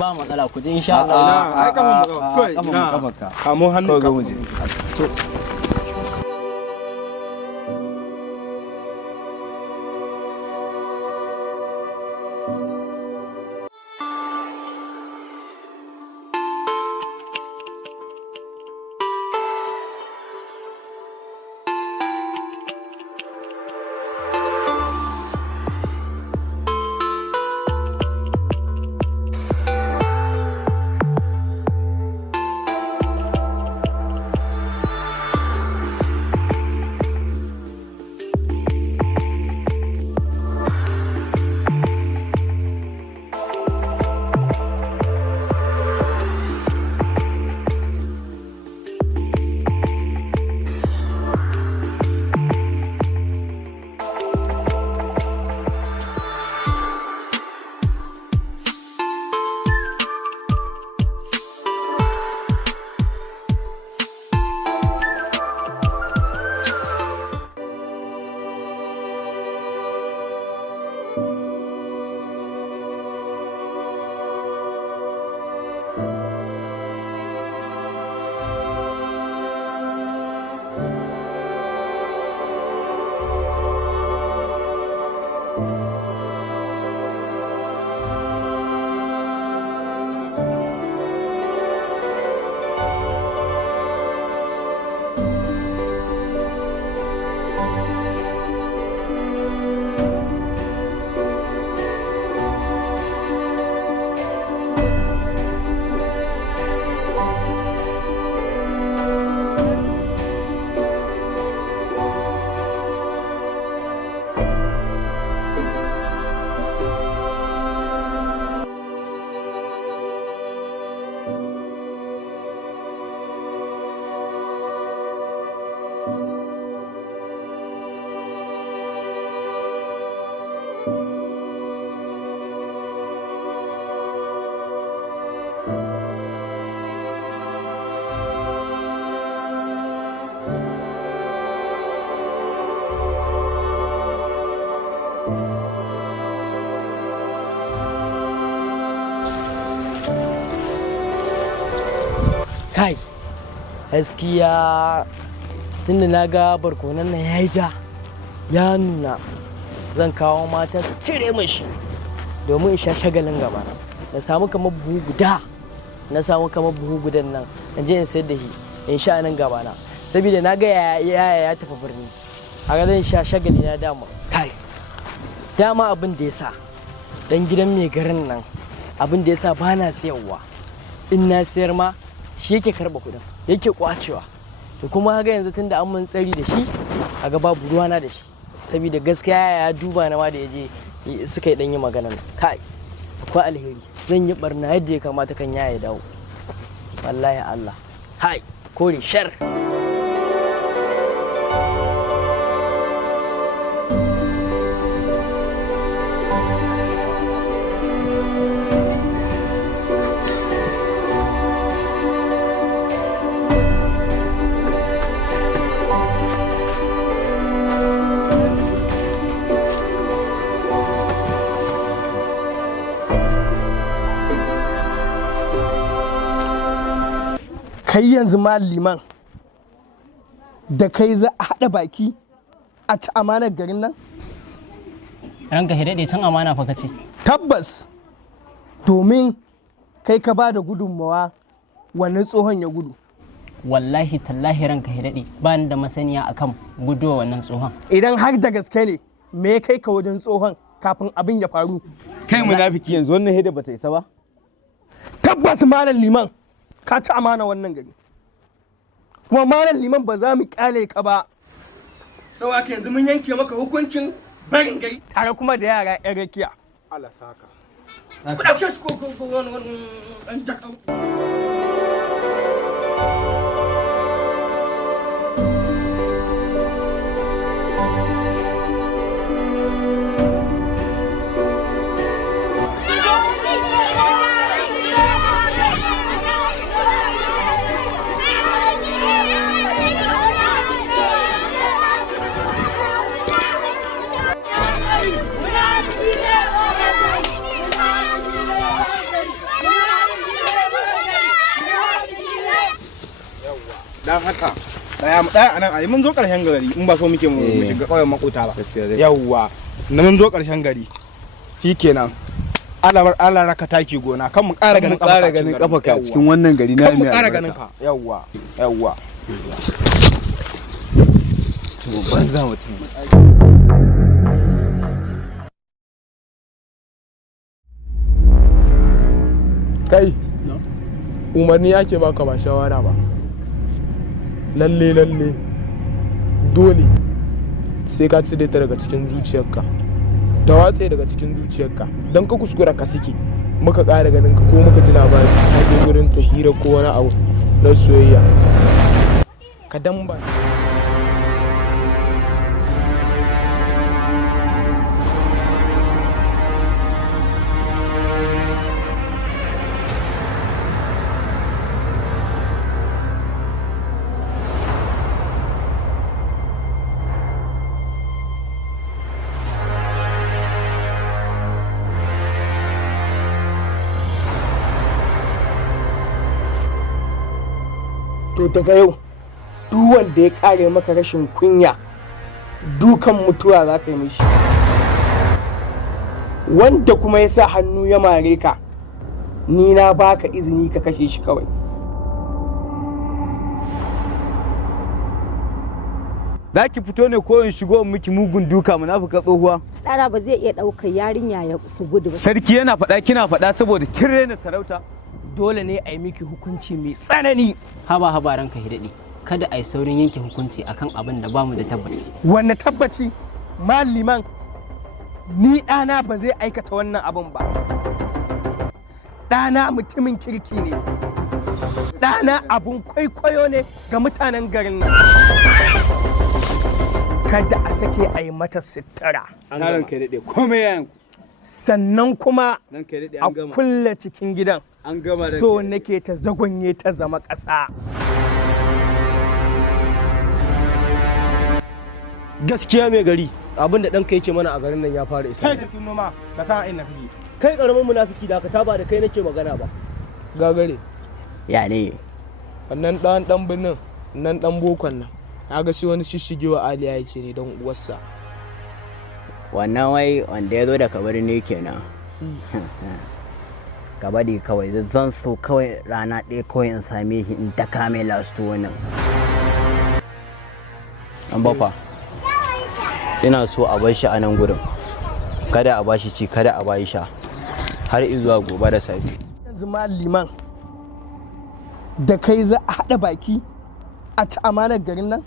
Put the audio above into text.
ba matsala ku je insha Allah. Ai kaman mu kai kafarka. Kamo hannun ka mu je. to Kai, gaskiya tunda na ga barkonan nan ya yi ja ya nuna zan kawo mata su cire mashi domin in sha shagalin gaba na samu kamar buhu guda nan in je in sayar da shi in sha nan gaba na saboda na ga yaya ya tafi birni a ga zan sha shagali na dama kai dama abin da ya sa dan gidan mai garin nan abin da ya sa ba na sayarwa in na sayar ma shi yake karba kudin yake kwacewa to kuma ga yanzu tunda an mun tsari da shi aga babu ruwana da shi saboda gaskiya ya duba na ma da yaje suka yi dan yi magana kai akwai alheri zan yi barna yadda ya kamata kan ya dawo wallahi Allah hai kore shar kai yanzu ma liman da kai za a haɗa baki a ci amanar garin nan? ranka daɗe can amana fa kace Tabbas domin kai ka ba da gudunmawa wannan tsohon ya gudu. wallahi tallahi ranka daɗe ba ni da masaniya akan guduwa wannan tsohon Idan har da gaske ne me kai ka wajen tsohon kafin abin ya faru? Kai munafiki yanzu wannan hida bata isa ba? Tabbas malam liman ka ci amana wannan gari. Kuma malam liman ba za mu kyale ka ba. Sau aka yanzu mun yanke maka hukuncin barin gari tare kuma da yara 'yan rakiya. Allah saka. Ku ɗauke shi ko wani ɗan jakau. Yeah! haka daya mu daya anan ai mun zo karshen gari in ba so muke mu shiga kauyen makota ba yawwa na mun zo karshen gari shikenan Allah raka taki gona kan mu ƙara ganin kafa ka cikin wannan gari na mai ƙara ganin ka yawwa to banza mutum kai umarni ake baka ba shawara ba lalle dole sai ka cire ta daga cikin zuciyarka ta watse daga cikin zuciyarka don ka kuskura ka siki muka ƙara ganin ka ko muka ji labari ka je gurin ta hira ko wani abu na soyayya ka damba to daga yau duk wanda ya kare maka rashin kunya dukan mutuwa za ka yi mishi wanda kuma ya sa hannu ya mare ka ni na baka izini ka kashe shi kawai za ki fito ne ko in shigo in miki mugun duka munafuka tsohuwa ɗana ba zai iya ɗaukar yarinya ya su gudu ba sarki yana faɗa kina faɗa saboda kin rena sarauta dole ne a yi miki hukunci mai tsanani haba ranka hidaɗi kada a yi saurin yanke hukunci akan abin da bamu da tabbaci wanne tabbaci maliman ni ɗana ba zai aikata wannan abin ba ɗana mutumin kirki ne ɗana abun kwaikwayo ne ga mutanen garin nan kada a sake a yi mata sitara taron kai daɗe komai yayin sannan kuma a kulle cikin gidan an gama da so nake ta zagonye ta zama ƙasa gaskiya mai gari abinda ɗanka yake mana a garin nan ya fara isa kai sarkin noma ka sa inda kake kai ƙaramin munafiki da ka taba da kai nake magana ba gagare ya ne wannan ɗan birnin nan ɗan bokon nan na ga shi wani shishigewa aliya yake ne don uwarsa wannan wai wanda ya zo da kabari ne kenan kabari kawai zan so kawai rana ɗaya kawai in same shi in ta kame lastu wannan an bafa ina so a bar shi a nan gurin kada a bashi ci kada a bashi sha har izuwa gobe da safe yanzu ma liman da kai za a haɗa baki a ci amanar garin nan